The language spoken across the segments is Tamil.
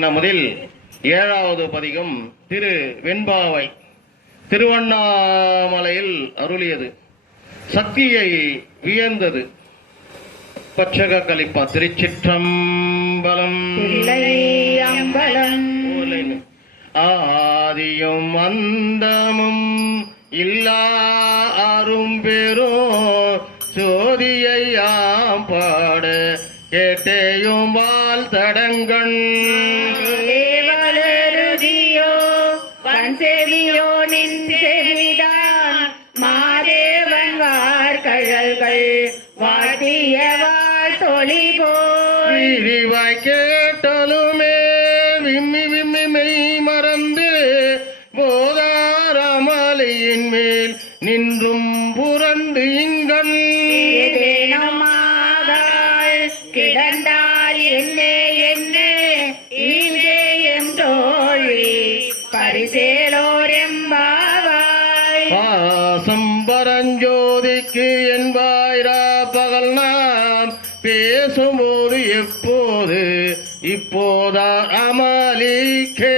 முதல் ஏழாவது பதிகம் திரு வெண்பாவை. திருவண்ணாமலையில் அருளியது. சக்தியை வியந்தது. பச்சக கலிப்பா திருச்சிற்றம்பலம். ஆதியும் அந்தமும் இல்லா அரும் கேட்டேயும் வாழ் தடங்கண் தேவலருதியோ வன் செவியோ கிடந்தார் என்னே என்னே இங்கே எம் தோழி. பரிசேலோர் எம்பாவாய் பாசம் பரஞ்சோதிக்கு என்பாயிரா பகல் நாம் பேசும்போது எப்போது இப்போதா அமளிக்கே.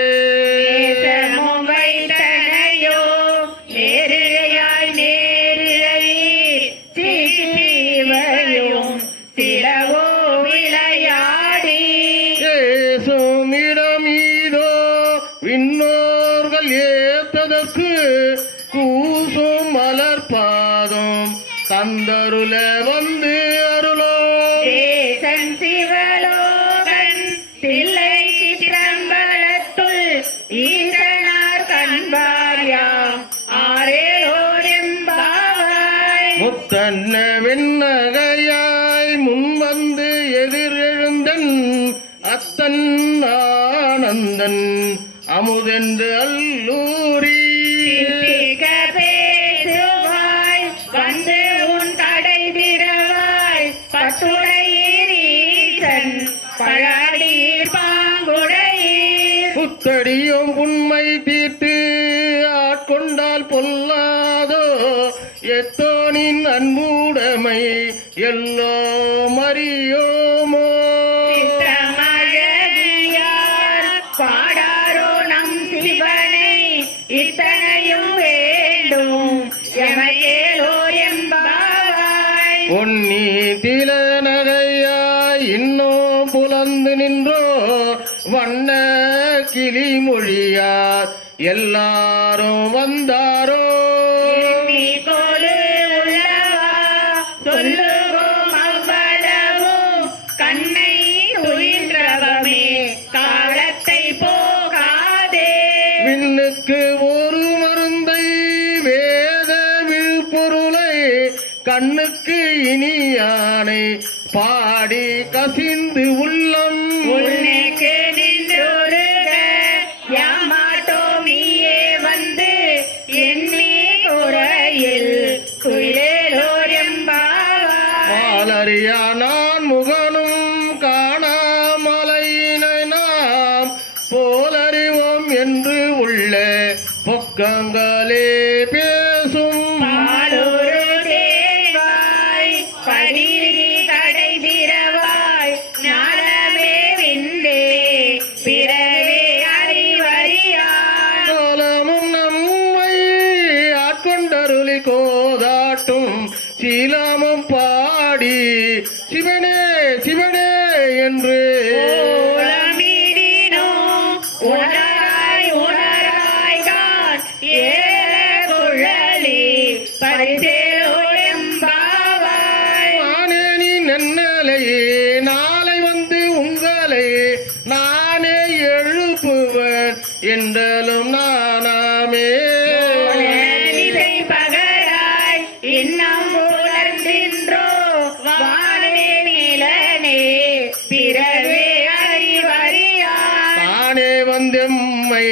அமுதென்று அல்லூரி பேசுவாய் வந்து உன் கடை விடவாய். பட்டுடையீரீசன் பழாடீர் பாங்குடையீர். புத்தடியும் உண்மை தீர்த்து ஆட்கொண்டால் பொல்லாதோ எத்தோனின் அன்புடைமை எல்லோ மறியோமோ இன்னும் புலந்து நின்றோ வண்ண கிளி மொழியார் எல்லாரும் வந்தார் கண்ணுக்கு இனியானை பாடி கசிந்து உள்ளம். வந்தெம்மை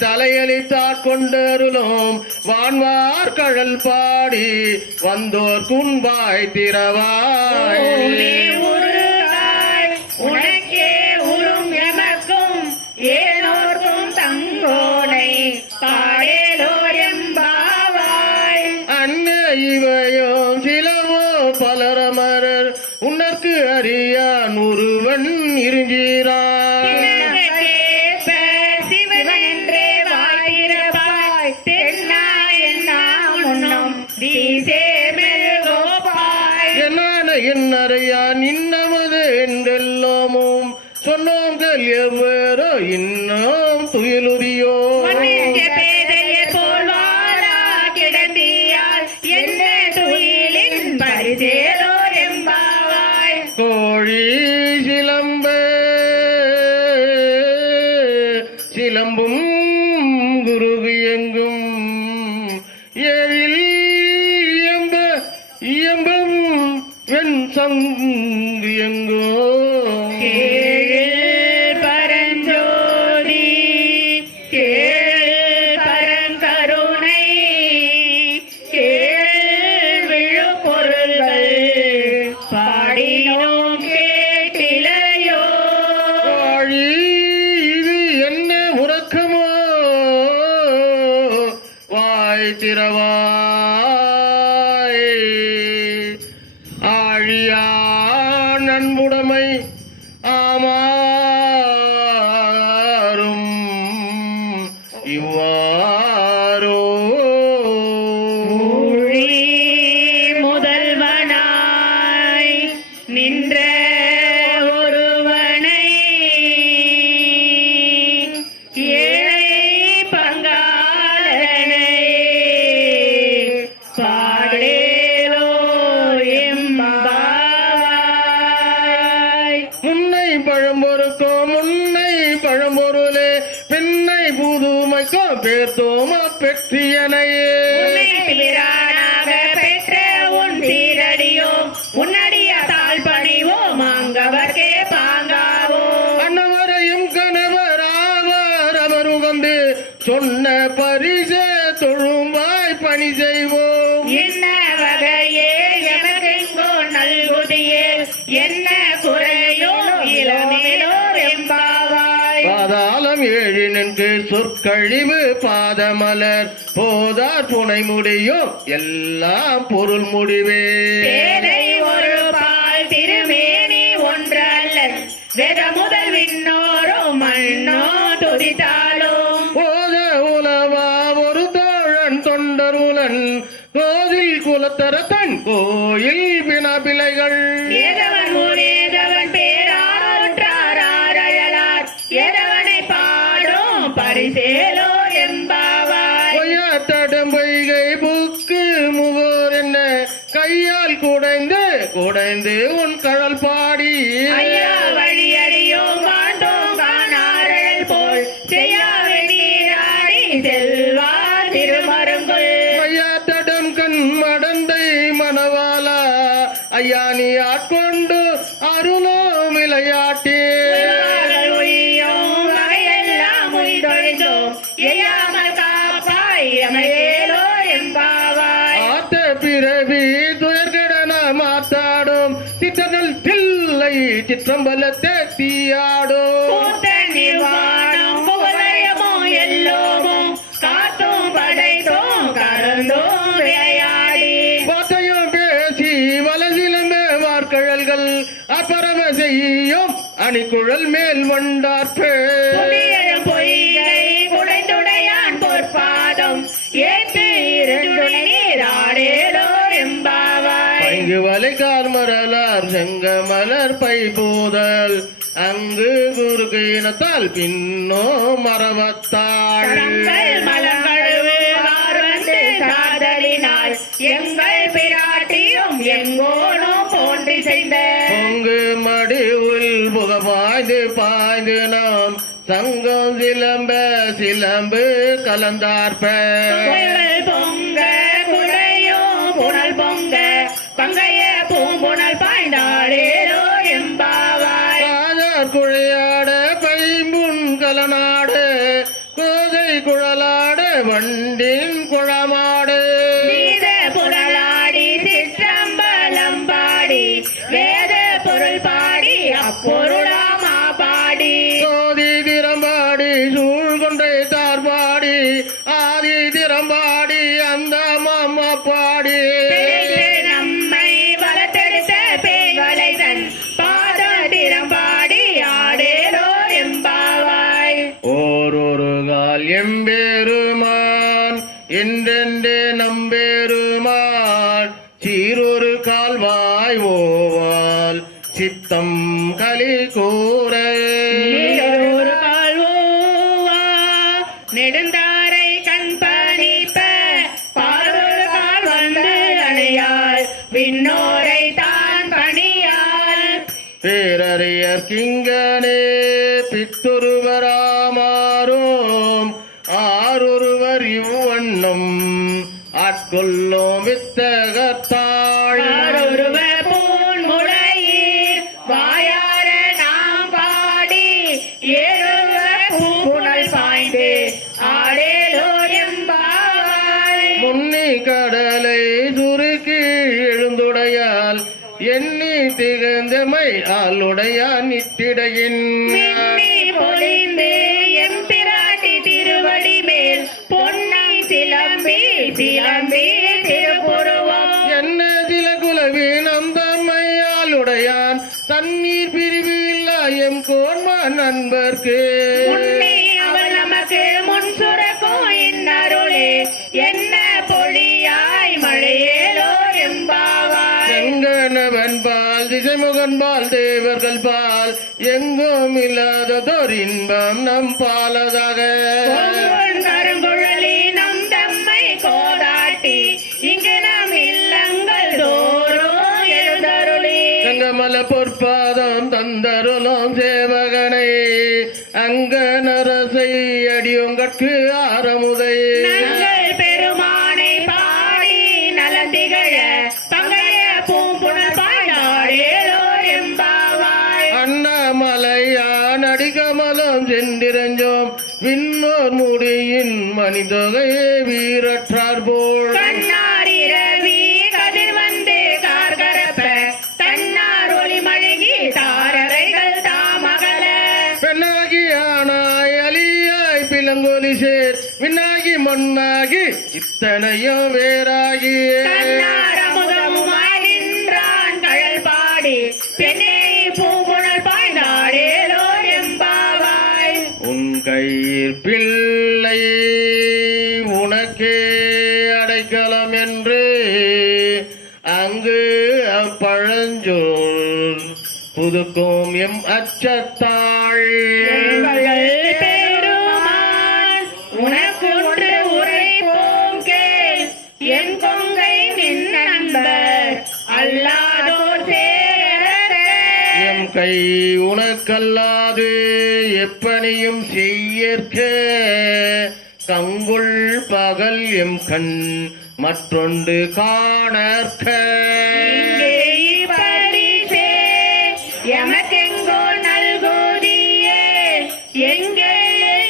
தலையளித்தாற் கொண்டருளோம். வான்வார் கழல் பாடி வந்தோர் குன்பாய் சிலவோ பலரமரர் உனக்கு அறியான் ஒருவன் இருஞ்சீரான் ചേരും You are. పదేతో మా పెట్టియనయే நின்று சொற்கழிவு பாதமலர். போதார் புனை முடியும் எல்லாம் பொருள் முடிவே. பேதை ஒரு பால் திருமேனி ஒன்றல்ல. வேத முதல் விண்ணோரோ மண்ணோ துதித்தாலும். போத உலவா ஒரு தோழன் தொண்டருளன். கோதில் குலத்தர தன் கோயில் வினா பனி குழல் மேல் வண்டாற்று பொய்கை குடைந்துடையான் பொற்பாதம். ஏற்றி இங்கு வலைக்கார் மரலார் செங்க மலர் பை போதல் அங்கு குறுக்கு இனத்தால் பின்னோ மரவத்தாள். எங்கள் பிராட்டியும் எங்கோனும் போன்றி செய்த. பொங்கு மடி பாய்ந்து பாய்ந்து நாம் சங்கம் சிலம்ப சிலம்பு கலந்தார்ப பொங்க குடையோ புனல் பொங்க பங்கைய பூம்புணல் பாய்ந்தாடேரோ எம்பாவாய் காதர் குழையாட கைம்புண் கலநாடு கோதை குழலாடு வண்டின் குழமா பின்னோரை தான் பணியால் பேரறியர் கிங்க ஆளுடையான் நித்திடையின் பொழிந்து எம்பிராட்டி திருவடி மேல். பொன்னை சிலம்பி சிலம்பி திருப்புருவம் என்ன சில குலவின் அந்தம்மையாளுடையான் தண்ணீர் பிரிவு இல்லா எம் கோன்மா நண்பர்க்கு அவள் நமக்கு முன் சுரக்கும் இந்நருளே என்ன பால் திசைமுகன் பால் தேவர்கள் பால் எங்கும் இல்லாததோர் இன்பம் நம் பாலதாக. செங்கமல பொற்பாதம் தந்தருளும் சேவகனை அங்கனரசை அடியோங்கட்கு ஆரமுதை. சென்றிரஞ்சோம் விண்ணோர் முடியின் மனிதொகையே வீரற்றார் போல். கண்ணார் இரவி கதிர் வந்து அடைக்கலம் என்று அங்கு அப்பழஞ்சோர் புதுக்கும் எம் அச்சத்தாள். உனக்கொன்று உரைப்போம் கேள். என் கொங்கை நின் நண்பர் அல்லாதோர் சேரத்த. எம் கை உனக்கல்லாது எப்பணியும் செய்யற்க. கங்குள் பகல் எம் கண் மற்றொன்று காணற்க. எமக்கெங்கோ நல்குதியே எங்கே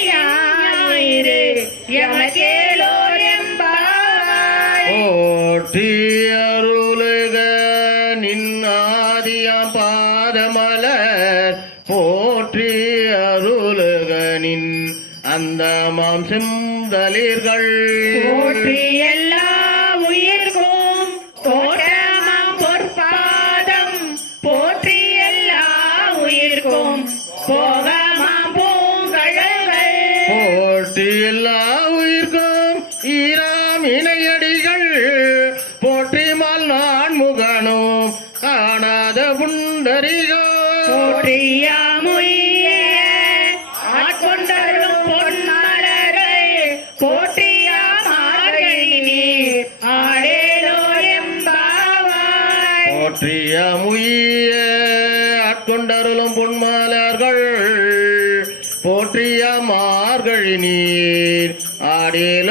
ஞாயிறு எமக்கேலோர் எம்பாவாய் போற்றி அருளுக நின்னாதியாம் பாதமலர். போற்றி அருளுக நின் அந்த மாம் செந்தளிர்கள் போற்றி எல்லா உயிர்க்கும் கோட்டமாம் பொற்பாதம். போற்றி எல்லா உயிர்க்கும் போகமாம் பூங்கழல்கள். போற்றி எல்லா உயிர்க்கும் ஈராம் இணையடிகள். போற்றி மல் நான் முகனும் காணாத புண்டரிகோ போற்றியாமுய்ய ஆட்கொண்டருளும் நீர் ஆடேலோர் எம்பா